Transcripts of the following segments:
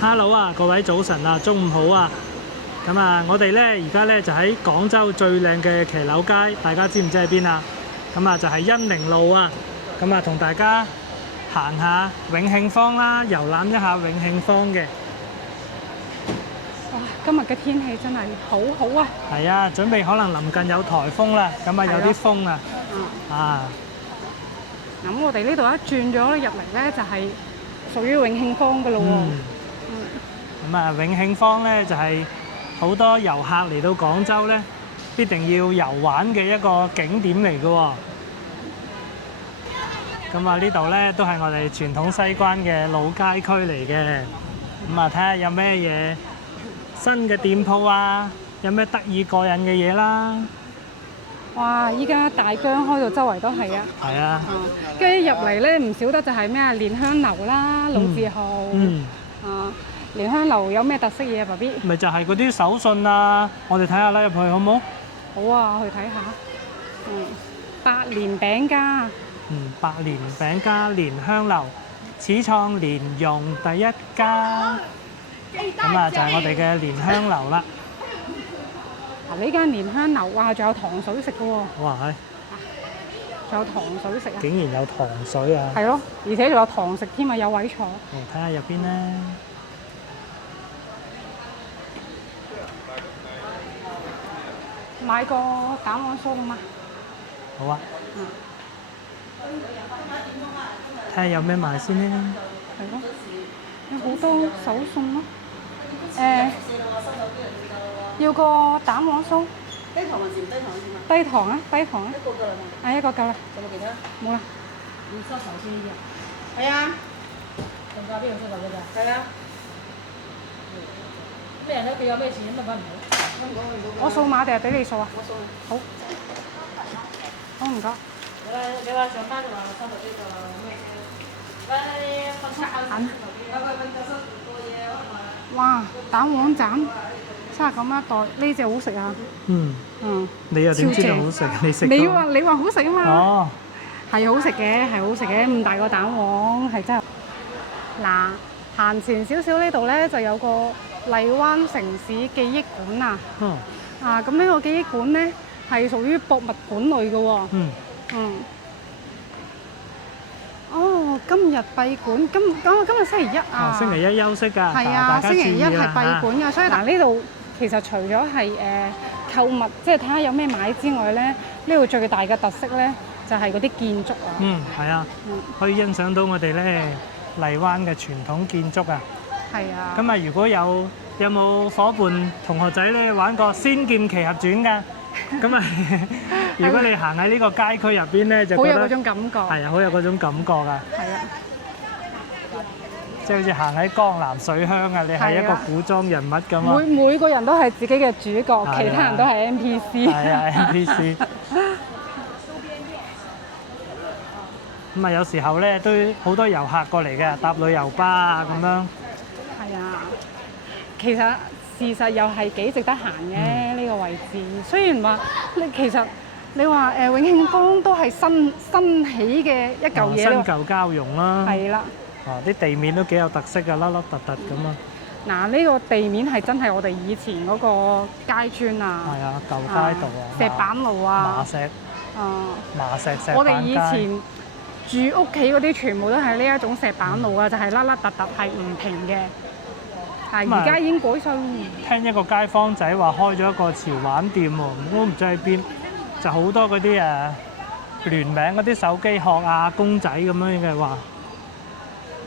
Hello 啊，各位早晨啊，中午好啊。咁啊，我哋咧而家咧就喺廣州最靚嘅騎樓街，大家知唔知喺邊啊？咁啊就係恩寧路啊。咁啊同大家行下永慶坊啦，遊覽一下永慶坊嘅。哇！今日嘅天氣真係好好啊！係啊，準備可能臨近有颱風啦，咁啊有啲風啊。啊，咁我哋呢度一轉咗入嚟咧，就係屬於永慶坊嘅咯喎。咁啊，永慶坊咧就係好多遊客嚟到廣州咧，必定要遊玩嘅一個景點嚟嘅喎。咁啊，呢度咧都係我哋傳統西關嘅老街區嚟嘅。咁啊，睇下有咩嘢新嘅店鋪啊，有咩得意過癮嘅嘢啦。哇！依家大疆開到周圍都係啊。係啊。跟住入嚟咧，唔少得就係咩啊？蓮香樓啦，老字號。蓮香樓有咩特色嘢啊，爸 B？ 咪就係嗰啲手信啊，我哋睇下啦，入去好唔好？好啊，去睇下。百年餅家。百年餅家蓮香樓，始創蓮蓉第一家。咁啊，就係我哋嘅蓮香樓啦。呢間蓮香樓哇，仲有糖水食嘅喎。哇，係！仲有糖水食啊！竟然有糖水啊！係咯，而且仲有糖食添啊，有位坐。睇下入邊咧。買個蛋黃酥好嘛？好啊。睇下有咩賣先咧。係咯，有好多手信咯。要個蛋黃酥。低糖還是唔低糖先啊？低糖啊，低糖啊。一個夠啦嘛？一個夠啦。有冇其他？冇啦。要收頭先呢啲啊？係啊。仲加邊度收頭嘅咋？係啊。咩人咧？佢有咩錢咁咪揾唔到？我掃碼定係俾你掃啊？我掃。好。好唔該。你話上班就話收到呢個咩嘅？分拆啊！哇！蛋黃斬39蚊一袋，呢隻好食啊！你又點知道好食？你食過？你話好食啊嘛？哦。係好食嘅，係好食嘅，咁大個蛋黃係真係。嗱，行前少少呢度咧就有個荔灣城市記憶館啊。咁呢個記憶館咧係屬於博物館類嘅喎。今日閉館，今日星期一啊。星期一休息㗎。係啊，星期一係閉館㗎，所以嗱呢度其實除咗係購物，即係睇下有咩買之外咧，呢度最大嘅特色咧就係嗰啲建築啊。係啊。可以欣賞到我哋咧荔灣嘅傳統建築啊。係啊。咁啊，如果有冇夥伴同學仔咧玩過《仙劍奇俠傳》㗎？咁啊，如果你行喺呢個街區入邊咧，就覺得好有嗰種感覺。係啊，好有嗰種感覺㗎。係啊。即係好似行喺江南水鄉啊，你係一個古裝人物咁啊。每個人都係自己嘅主角，其他人都係 NPC。係啊，NPC。咁啊，有時候咧都好多遊客過嚟嘅，搭旅遊巴啊咁樣。係啊，其實事實又係幾值得行嘅呢個位置。雖然話你話永慶坊都係新起嘅一嚿嘢咯。新舊交融啦。係啦。啲地面都幾有特色㗎，凹凹凸凸咁啊。嗱，呢個地面係真係我哋以前嗰個街磚啊。係啊，舊街道啊。石板路啊。麻石。麻石石板街。我哋以前住屋企嗰啲全部都係呢一種石板路啊，就係凹凹凸凸係唔平嘅。但係而家已經改晒。聽一個街坊仔話開咗一個潮玩店喎，我唔知喺邊，就好多嗰啲聯名嗰啲手機殼啊、公仔咁樣嘅話，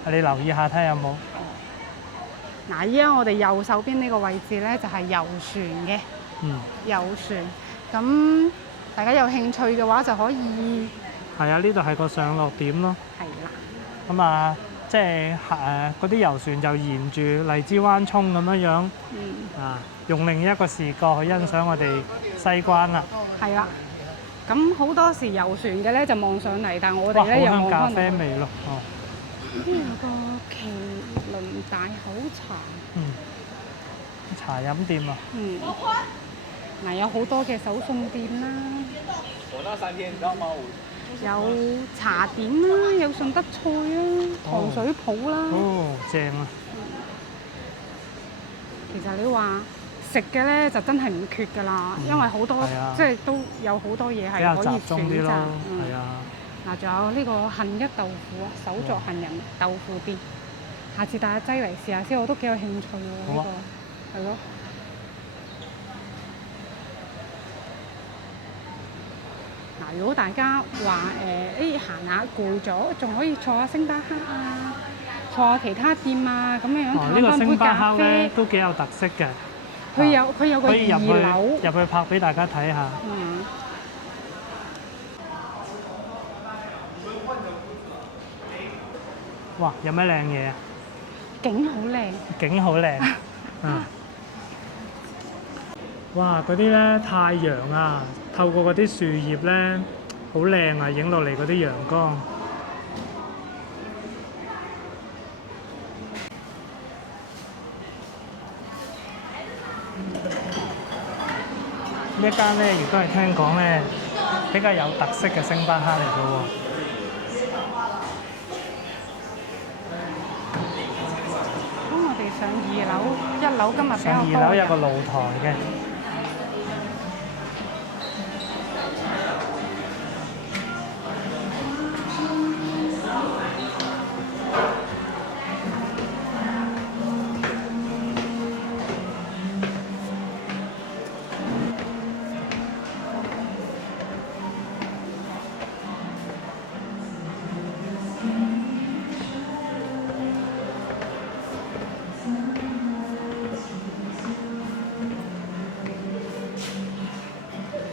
你留意下睇下有冇。嗱，依家我哋右手邊呢個位置咧就係遊船嘅。遊船，咁大家有興趣嘅話就可以。係啊，呢度係個上落點咯。係啦。咁啊，即係嗰啲遊船就沿住荔枝灣涌咁樣樣。用另一個視角去欣賞我哋西關啦。係啦。咁好多時遊船嘅咧就望上嚟，但係我哋咧又望翻。咖啡味咯。呢度有個麒麟大口茶。茶飲店啊。嗱，有好多嘅手信店啦。有茶點啦，有順德菜啦，糖水鋪啦。正啊！其實你話食嘅咧就真係唔缺㗎啦，因為好多係啊即係都有好多嘢比較係可以集中啲咯，選擇。係啊。嗱，仲有呢個杏一豆腐啊，手作杏仁豆腐店，下次帶阿劑嚟試下先，我都幾有興趣喎呢個，係咯。嗱，如果大家話行下攰咗，仲可以坐下星巴克啊，坐下其他店啊，咁樣呢個嘆翻杯星巴咖克咧啡。都幾有特色嘅，佢有個可以入2樓。去拍俾大家睇下。嗯。哇！有咩靚嘢啊？景好靚。景好靚。哇！嗰啲咧太陽啊，透過嗰啲樹葉咧，好靚啊，影落嚟嗰啲陽光。呢一間咧，亦都係聽講咧比較有特色嘅星巴克嚟嘅喎。上2樓，1樓今日比較上多。2樓有個露台嘅。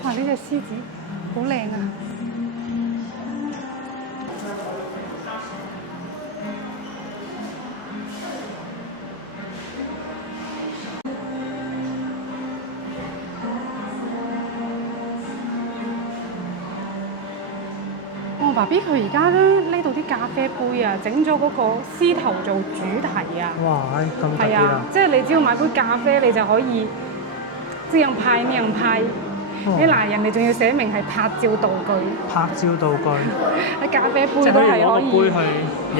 哇！呢隻獅子好靚啊！哦，爸 B 佢而家咧呢度啲咖啡杯啊，整咗嗰個獅頭做主題啊！哇！咁特係啊別啊！，即係你只要買杯咖啡，你就可以這樣拍那樣拍。嗱，人哋仲要寫明係拍照道具，拍照道具，喺咖啡杯即係都係可以攞個可以。杯去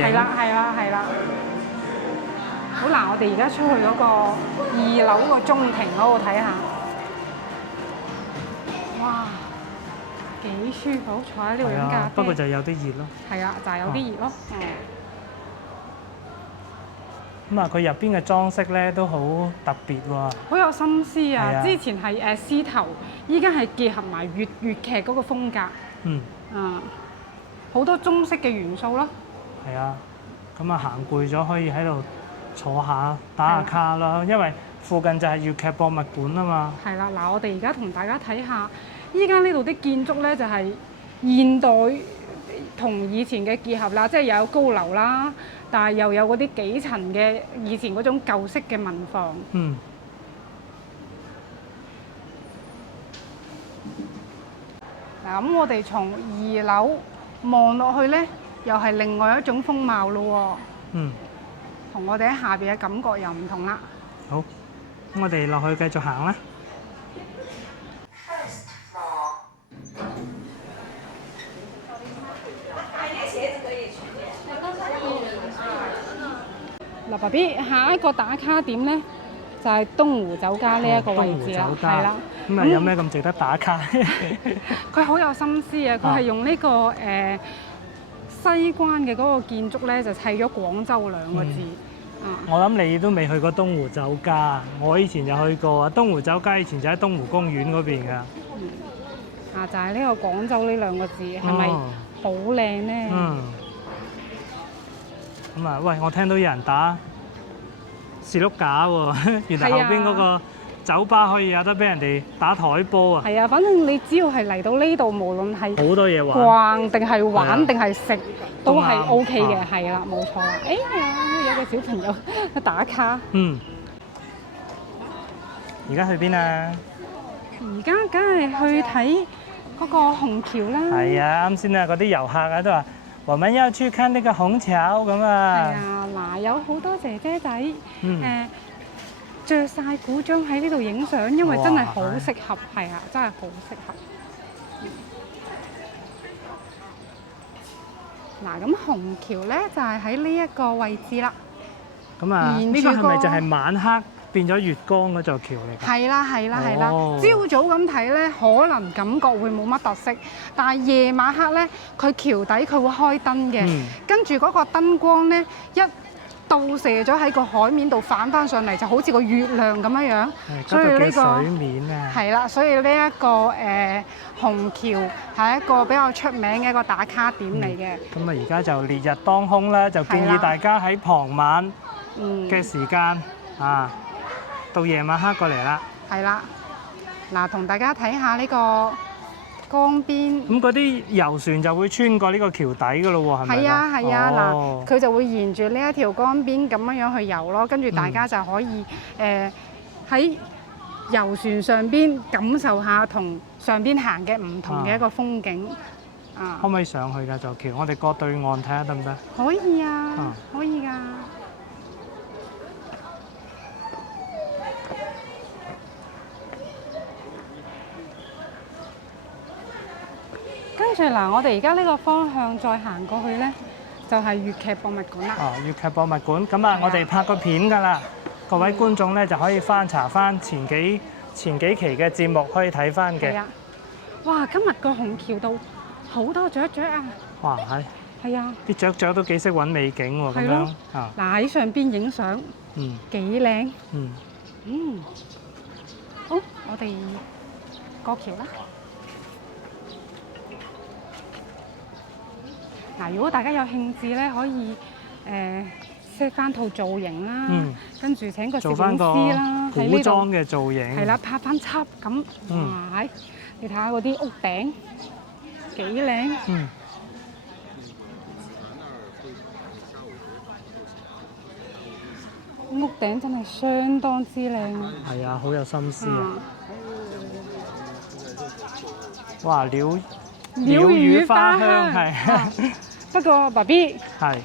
影。係啦，係啦，係啦。好嗱，我哋而家出去嗰個2樓個中庭嗰度睇下。哇，幾舒服，坐喺呢度飲咖啡。不過就有啲熱咯。係啊，就係有啲熱咯。咁啊，佢入邊嘅裝飾咧都好特別喎。好有心思啊！係啊之前係獅頭，依家係結合埋粵劇嗰個風格。嗯。好多中式嘅元素咯。係啊，咁啊行攰咗可以喺度坐下打下卡啦，因為附近就係粵劇博物館啊嘛。係啦，嗱，我哋而家同大家睇下，依家呢度啲建築咧就係現代同以前嘅結合啦，即係又有高樓啦，但係又有嗰啲幾層嘅以前嗰種舊式嘅民房。嗯。嗱，咁我哋從2樓望落去咧，又係另外一種風貌咯喎。嗯。同我哋喺下邊嘅感覺又唔同啦。好，咁我哋落去繼續行啦。嗱，爸 B，下一個打卡點咧就係東湖酒家呢一個位置啦，係啦。咁啊，有咩咁值得打卡？佢好有心思啊！佢係用呢個西關嘅嗰個建築咧，就砌咗廣州2個字。我諗你都未去過東湖酒家，我以前就去過啊。東湖酒家以前就喺東湖公園嗰邊㗎。就係呢個廣州呢2個字，係咪好靚咧？咁啊，喂！我聽到有人打士碌架喎，原來後邊嗰個酒吧可以有得俾人哋打台波啊！係啊，反正你只要係嚟到呢度，無論係好多嘢玩，逛定係玩定係食，都係啱 OK 嘅，係啦，冇錯啦。哎呀，有個小朋友打卡。而家去邊啊？而家梗係去睇嗰個虹橋啦。係啊，啱先啊，嗰啲遊客啊都話，我們要去看呢個虹橋咁啊。係啊，嗱，有好多姐姐仔着晒古裝喺呢度影相，因為真係好適合，係啊，真係好適合。嗱，咁虹橋咧就係喺呢一個位置啦。咁啊，呢個係咪就係晚黑變咗月光嗰座橋嚟㗎。係啦，係啦，係啦。哦朝早咁睇咧，可能感覺會冇乜特色，但係夜晚黑咧，佢橋底佢會開燈嘅，嗯跟住嗰個燈光咧一倒射咗喺個海面度反翻上嚟，就好似個月亮咁樣樣。所以呢嗰度叫個水面啊。係啦，所以呢一個虹橋係一個比較出名嘅一個打卡點嚟嘅。咁啊，而家就烈日當空啦，就建係啦議大家喺傍晚嗯，嘅時間啊，到夜晚黑過嚟啦。係啦。嗱，同大家睇下呢個江邊。咁嗰啲遊船就會穿過呢個橋底㗎咯喎，係咪？係啊係啊，哦嗱，佢就會沿住呢一條江邊咁樣樣去遊咯，跟住大家就可以喺遊船上邊感受下同上邊行嘅唔同嘅一個風景啊可。唔可以上去㗎座橋？我哋過對岸睇下得唔得？可以啊啊，可以㗎。跟住嗱，我哋而家呢個方向再行過去咧，就係粵劇博物館啦。哦，粵劇博物館。咁啊，我哋拍個片㗎啦，各位觀眾咧就可以翻查翻前幾期嘅節目，可以睇翻嘅。係啊！哇，今日個虹橋度好多雀雀啊！哇，係係啊，啲雀雀都幾識揾美景喎，咁樣係咯啊，嗱喺上邊影相嗯幾靚。嗯。嗯，好，我哋過橋啦。嗱，如果大家有興致咧，可以set 翻套造型啦，嗯跟住請個攝影做翻個師啦，喺古呢度裝嘅造型。係啦，拍翻輯咁，嗯哇！你睇下嗰啲屋頂幾靚。嗯。屋頂真係相當之靚。係啊，好有心思啊！嗯，哇，鳥語花香係不過爸 B 係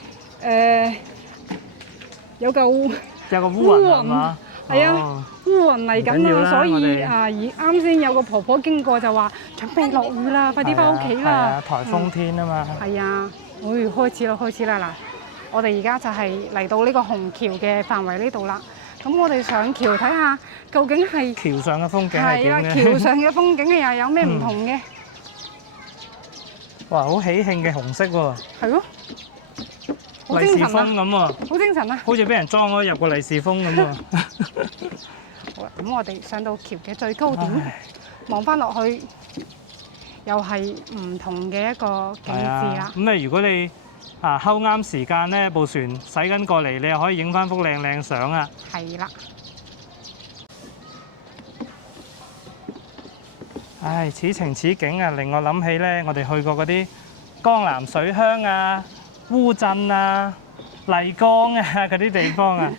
有嚿有個烏雲係嘛？係啊哦烏雲嚟唔緊要緊啊，所啦我哋以而啱先有個婆婆經過就話準備落雨啦，快啲翻屋企啦係啊，。颱風天啊嘛。係啊，開始啦，開始啦嗱！我哋而家就係嚟到呢個虹橋嘅範圍呢度啦。咁我哋上橋睇下，究竟係橋上嘅風景係係啦，點橋嘅？上嘅風景又有咩唔同嘅？哇，好喜慶嘅紅色喎，係咯，好利是封精神啊！咁喎，好精神啊！好似俾人裝咗入個利是封咁喎。好啦，咁我哋上到橋嘅最高點，唉望翻落去，又係唔同嘅一個景係啊緻啦。咁啊，如果你睺啱時間咧，部船駛緊過嚟，你又可以影翻幅靚靚相啊！係啦，唉，此情此景啊，令我諗起咧，我哋去過嗰啲江南水鄉啊、烏鎮啊、麗江啊嗰啲地方啊，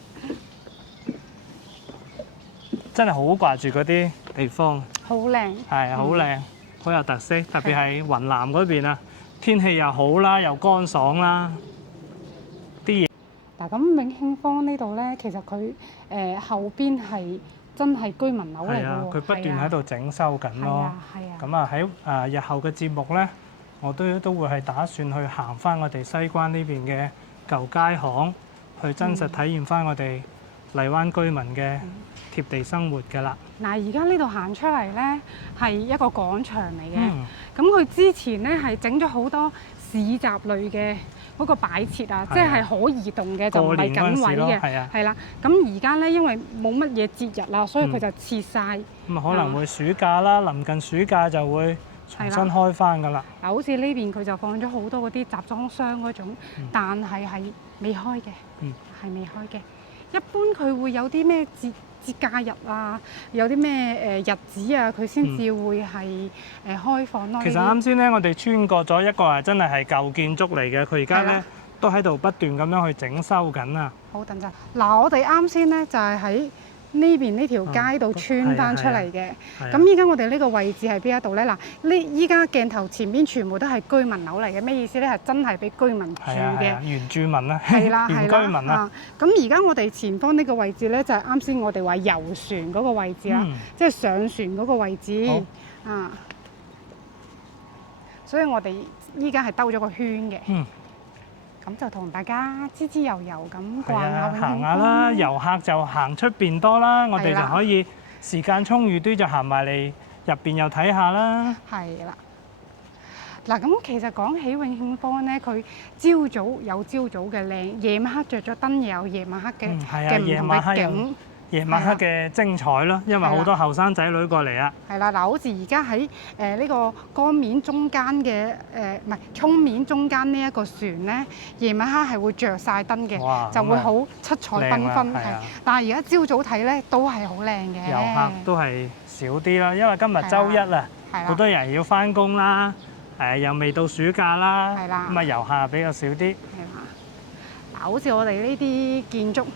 真係好掛住嗰啲地方。好靚。係啊，好靚，好有特色，特別係雲南嗰邊啊，天氣又好啦，又乾爽啦。嗱，咁永慶坊呢度咧，其實佢後邊係真係居民樓嚟係啊，嘅喎。佢不斷喺度整修緊咯係啊。係啊。咁啊喺日後嘅節目咧，我都會係打算去行翻我哋西關呢邊嘅舊街巷，去真實體驗翻我哋荔灣居民嘅貼地生活㗎啦。嗱，而家呢度行出嚟咧係一個廣場嚟嘅。嗯，咁佢之前咧係整咗好多市集類嘅嗰個擺設啊，即係可移動嘅，就唔係緊位嘅。係啊。係啦，咁而家咧因為冇乜嘢節日啦，所以佢就撤晒。咁啊，可能會暑假啦，臨近暑假就會重新開翻㗎啦。嗱，好似呢邊佢就放咗好多嗰啲集裝箱嗰種，但係未開嘅，嗯係未開嘅。一般佢會有啲咩節假日啊，有啲咩日子啊，佢先至會係開放咯。其實啱先咧，我哋穿過咗一個係真係舊建築嚟嘅，佢而家咧係啦都喺度不斷咁樣去整修緊啊。好等陣，嗱，我哋啱先咧就係喺呢邊呢條街度穿翻出嚟嘅。係啊咁依家我哋呢個位置係邊一度咧？嗱，依家鏡頭前邊全部都係居民樓嚟嘅，咩意思咧？係真係俾居民住嘅係啊係啊，。原住民啦，係啦，原係啦，居民啦。啊咁而家我哋前方呢個位置咧，就係啱先我哋話遊船嗰個位置啦，嗯即係上船嗰個位置好啊。所以我哋依家係兜咗個圈嘅。嗯，咁就同大家滋滋遊遊咁係逛下啊，永慶行下啦，坊。遊客就行出邊多啦，我哋係啦就可以時間充裕啲就行埋嚟入邊又睇下啦。係啦。嗱，咁其實講起永慶坊咧，佢朝早有朝早嘅靚，夜晚黑着咗燈又有夜晚黑嘅係啊，嘅唔同夜晚黑有嘅景。夜晚黑嘅精彩咯，因為好多後生仔女過嚟啊。係啦，嗱，好似而家喺呢個江面中間嘅唔係涌面中間呢一個船咧，夜晚黑係會着晒燈哇嘅，就會好七彩繽紛。靚啦係啊但係而家朝早睇咧都係好靚嘅。遊客都係少啲啦，因為今日週一啊，係啦，好多人要翻工啦，又未到暑假啦，係啦咁啊遊客比較少啲。係啦。嗱，好似我哋呢啲建築，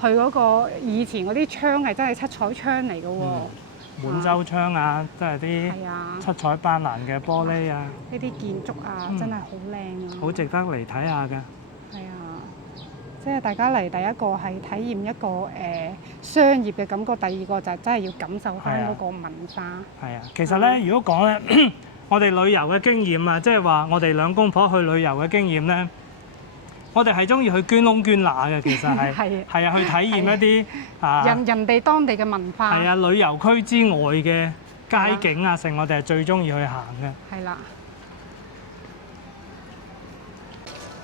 佢嗰個以前嗰啲窗係真係七彩窗嚟嘅喎。滿洲窗啊，都係啲係啊，七彩斑斕嘅玻璃啊，呢啲建築啊，真係好靚啊！好值得嚟睇下㗎。係啊，即係大家嚟第一個係體驗一個商業嘅感覺，第二個就真係要感受翻嗰個文化。係啊，其實咧，如果講咧，我哋旅遊嘅經驗啊，即係話我哋兩公婆去旅遊嘅經驗咧，我哋係中意去捐窿捐罅嘅，其實係係係啊，去體驗一啲啊人哋當地嘅文化。係啊旅遊區之外嘅街景啊，成我哋係最中意去行嘅。係啦，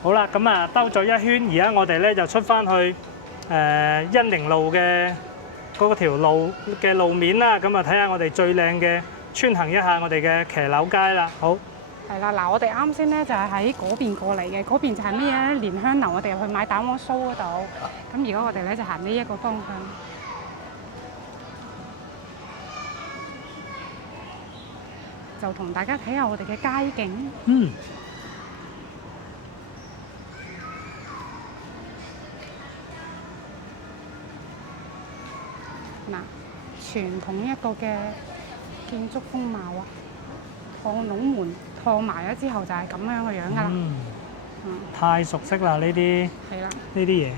好啦，咁啊兜咗一圈，而家我哋咧就出翻去恩寧路嘅嗰條路嘅路面啦，咁啊睇下我哋最靚嘅穿行一下我哋嘅騎樓街啦。好。係啦，嗱，我哋啱先咧就係喺嗰邊過嚟嘅，嗰邊就係咩嘢咧？蓮香樓，我哋入去買蛋黃酥嗰度。咁而家我哋咧就行呢一個方向，就同大家睇下我哋嘅街景。嗯。嗱，傳統一個嘅建築風貌啊，趟籠門趟埋咗之後就係咁樣嘅樣㗎啦。太熟悉啦呢啲係啦，呢啲嘢。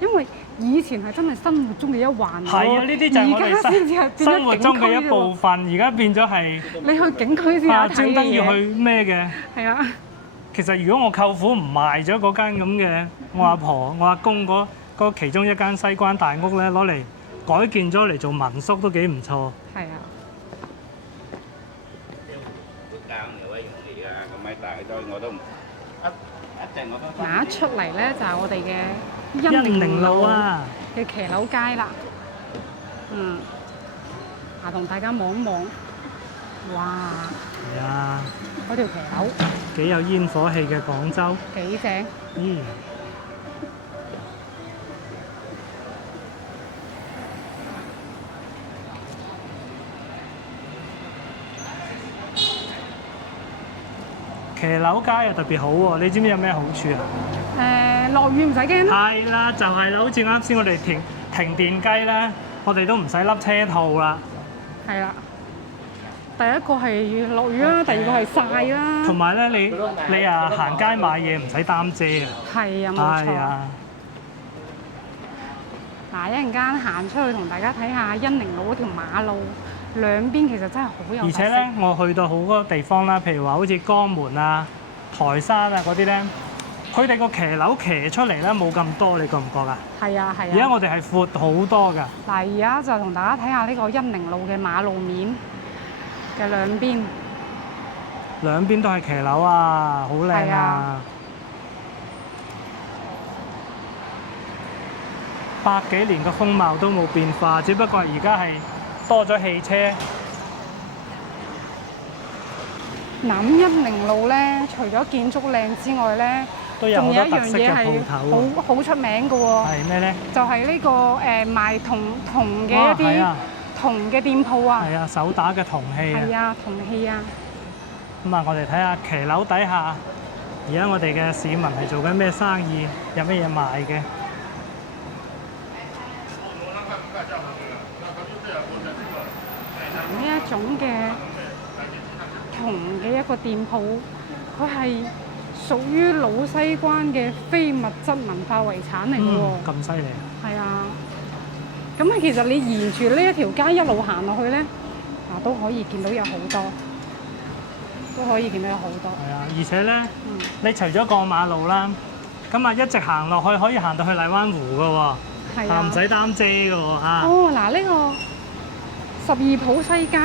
因為以前係真係生活中嘅一環喎。係啊，呢啲就係我而家先至係哋生活中嘅一部分，而家變咗係你去景區先有睇專嘅嘢。登要去咩嘅？係啊，其實如果我舅父唔賣咗嗰間咁嘅，我阿婆、我阿公嗰其中一間西關大屋咧，攞嚟改建咗嚟做民宿都幾唔錯。係啊。嗱，一出嚟咧就係我哋嘅恩寧路啊！嘅騎樓街啦。同大家望一望，哇！係啊，嗰條騎樓幾有煙火氣嘅廣州。幾正。咦！騎樓街又特別好喎，你知唔知有咩好處啊？落雨唔使驚啦。係啦，就係啦，好似啱先我哋停電雞咧，我哋都唔使笠車套啦。係啦，第一個係落雨啦，第二個係曬啦。同埋咧，你啊行街買嘢唔使擔遮啊。係啊，冇錯。係啊，嗱，一陣間行出去同大家睇下恩寧路嗰條馬路，兩邊其實真係好有特色。而且咧，我去到好多地方啦，譬如話好似江門啊、台山啊嗰啲咧，佢哋個騎樓騎出嚟咧冇咁多，你覺唔覺啊？係啊係啊。而家我哋係闊好多㗎。嗱，而家就同大家睇下呢個恩寧路嘅馬路面嘅兩邊，兩邊都係騎樓啊，好靚啊係啊！100幾年嘅風貌都冇變化，只不過而家係多咗汽車。嗱，咁恩寧路咧，除咗建築靚之外咧，都有好仲有一樣多特色嘅嘢係鋪頭喎。好出名嘅喎，係咩咧？就係呢個賣銅嘅哇一啲係啊銅嘅店鋪啊。係啊，手打嘅銅器啊！係啊，銅器啊。咁啊，我哋睇下騎樓底下，而家我哋嘅市民係做緊咩生意，有咩嘢賣嘅？呢一種嘅銅嘅一個店鋪，佢係屬於老西關嘅非物質文化遺產嚟嘅喎。咁犀利啊！係啊，咁啊，其實你沿住呢一條街一路行落去咧，都可以見到有好多，都可以見到有好多。係啊，而且咧，你除咗過馬路啦，咁啊一直行落去可以行到去荔灣湖㗎喎，係啊，唔使擔遮㗎喎嚇。哦，嗱呢個12浦西街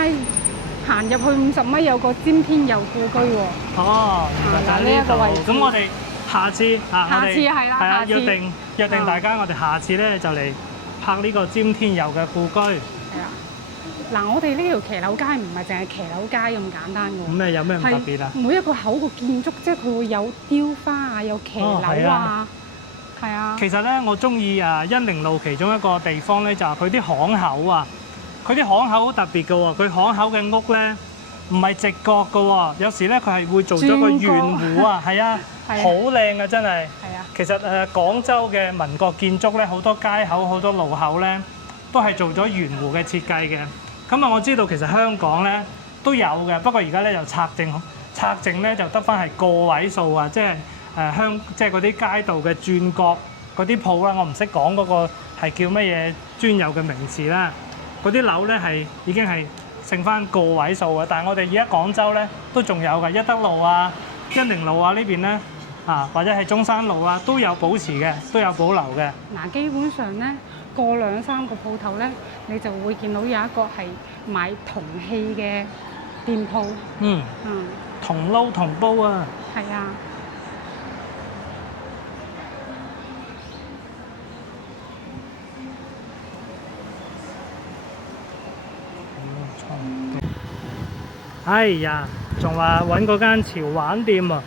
行入去50米有個詹天佑故居喎。哦，原來就係呢呢一個位置度。咁我哋下次啊，下次係啦係啊，下次約定大家，我哋下次咧就嚟拍呢個詹天佑嘅故居。係啊，嗱我哋呢條騎樓街唔係淨係騎樓街咁簡單嘅咁咩有咩咁特別啊？係每一個口個建築，即係佢會有雕花啊，有騎樓係啊啊，係啊，其實咧，我中意恩寧路其中一個地方咧，就係佢啲巷口啊。佢啲巷口好特別嘅喎，佢巷口嘅屋咧唔係直角嘅喎，有時咧佢係會做咗個圓弧啊，係啊，係啊好靚啊真係。係啊，其實廣州嘅民國建築咧，好多街口、好多路口咧，都係做咗圓弧嘅設計嘅。咁啊，我知道其實香港咧都有嘅，不過而家咧就拆剩咧就得翻係個位數啊，即係即係嗰啲街道嘅轉角嗰啲鋪啦，我唔識講嗰個係叫乜嘢專有嘅名詞啦。嗰啲樓咧係已經係剩翻個位數嘅，但係我哋而家廣州咧都仲有嘅，一德路啊、恩寧路啊呢邊咧或者係中山路啊都有保持嘅，都有保留嘅。嗱基本上咧過2-3個鋪頭咧，你就會見到有一個係賣銅器嘅店鋪。嗯，銅撈銅煲啊！係啊。哎呀，仲話揾嗰間潮玩店喎，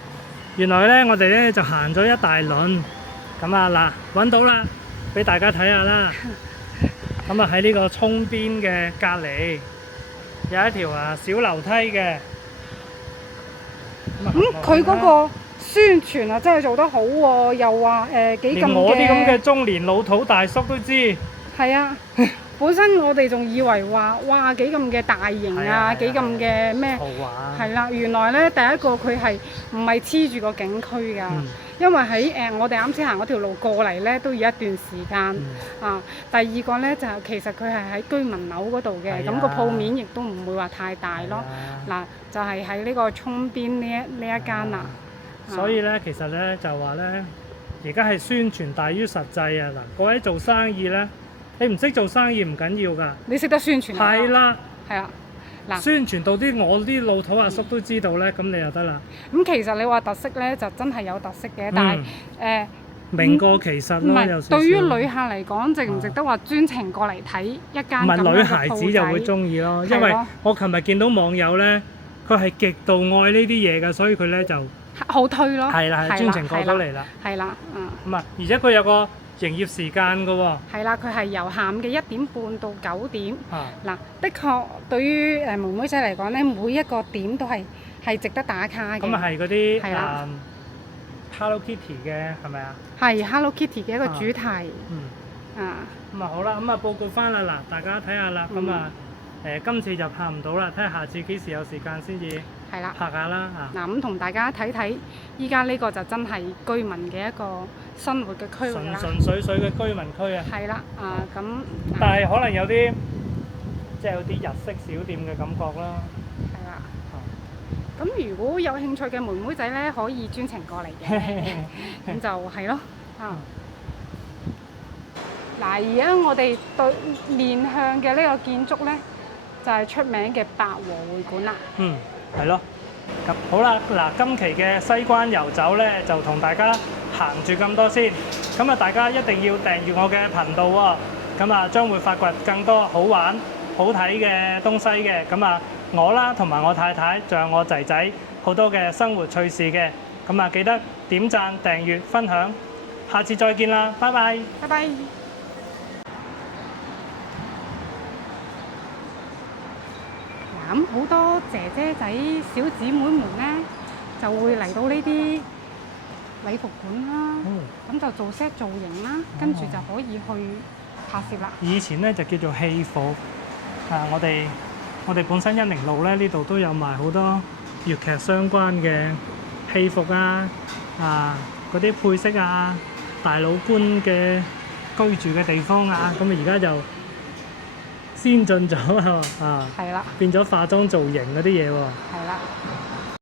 原來咧我哋咧就行咗一大輪，咁啊嗱揾到啦，俾大家睇下啦。咁啊喺呢個涌邊嘅隔離有一條小樓梯嘅。佢嗰個宣傳啊真係做得好喎，又話幾咁嘅。連我啲咁嘅中年老土大叔都知。係啊。本身我哋仲以為話，哇幾咁嘅大型啊，幾咁嘅咩？豪華。係啦，原來咧第一個佢係唔係黐住個景區㗎？因為喺我哋啱先行嗰條路過嚟咧，都要一段時間。第二個咧就其實佢係喺居民樓嗰度嘅，咁個鋪面亦都唔會話太大咯。嗱，就係喺呢個涌邊呢一間啦。所以咧，其實咧就話咧，而家係宣傳大於實際啊！嗱，各位做生意咧。你唔識做生意唔緊要㗎，你識得宣傳啊？係啦，係啊，嗱，宣傳到我啲老土阿叔都知道咧，咁你就得啦。咁其實你話特色咧，就真係有特色嘅，但係名過其實咯，有少少。對於旅客嚟講，值唔值得話專程過嚟睇一間咁樣嘅鋪仔？唔係女孩子就會中意咯，因為我琴日見到網友咧，佢係極度愛呢啲嘢㗎，所以佢咧就好推咯。係啦，係專程過到嚟啦。係啦，咁而且佢有個營業時間㗎喎，係啦，佢係由下午嘅1點半到9點。嗱，的確對於妹妹仔嚟講咧，每一個點都係值得打卡嘅。咁啊係嗰啲Hello Kitty 嘅係咪啊？係 Hello Kitty 嘅一個主題。咁啊好啦，咁啊報告翻啦嗱，大家睇下啦，咁今次就拍唔到啦，睇下下次幾時有時間先至拍下啦嗱，咁同大家睇睇，依家呢個就真係居民嘅一個生活嘅區域啦。純粹嘅居民區啊。係啦，咁。但係可能有啲即係有啲日式小店嘅感覺啦。係啦。咁如果有興趣嘅妹妹仔咧，可以專程過嚟嘅。咁就係咯。嗱，而家我哋對面向嘅呢個建築咧，就係出名嘅百和會館啦。係咯。咁好啦，嗱，今期嘅西關遊走咧，就同大家行住咁多先。咁啊，大家一定要訂閱我嘅頻道喎。咁啊，將會發掘更多好玩、好睇嘅東西嘅。咁啊，我啦，同埋我太太，仲有我仔仔，好多嘅生活趣事嘅。咁啊，記得點讚、訂閱、分享。下次再見啦，拜拜。拜拜。咁好多姐姐仔、小姊妹們咧，就會嚟到呢啲禮服館啦，咁就做 set 造型啦，跟住就可以去拍攝啦。以前咧就叫做戲服，我哋本身恩寧路咧呢度都有賣好多粵劇相關嘅戲服啊，嗰啲配飾啊，大老倌嘅居住嘅地方啊，咁而家就先進咗係啦，變咗化妝造型嗰啲嘢喎。係啦。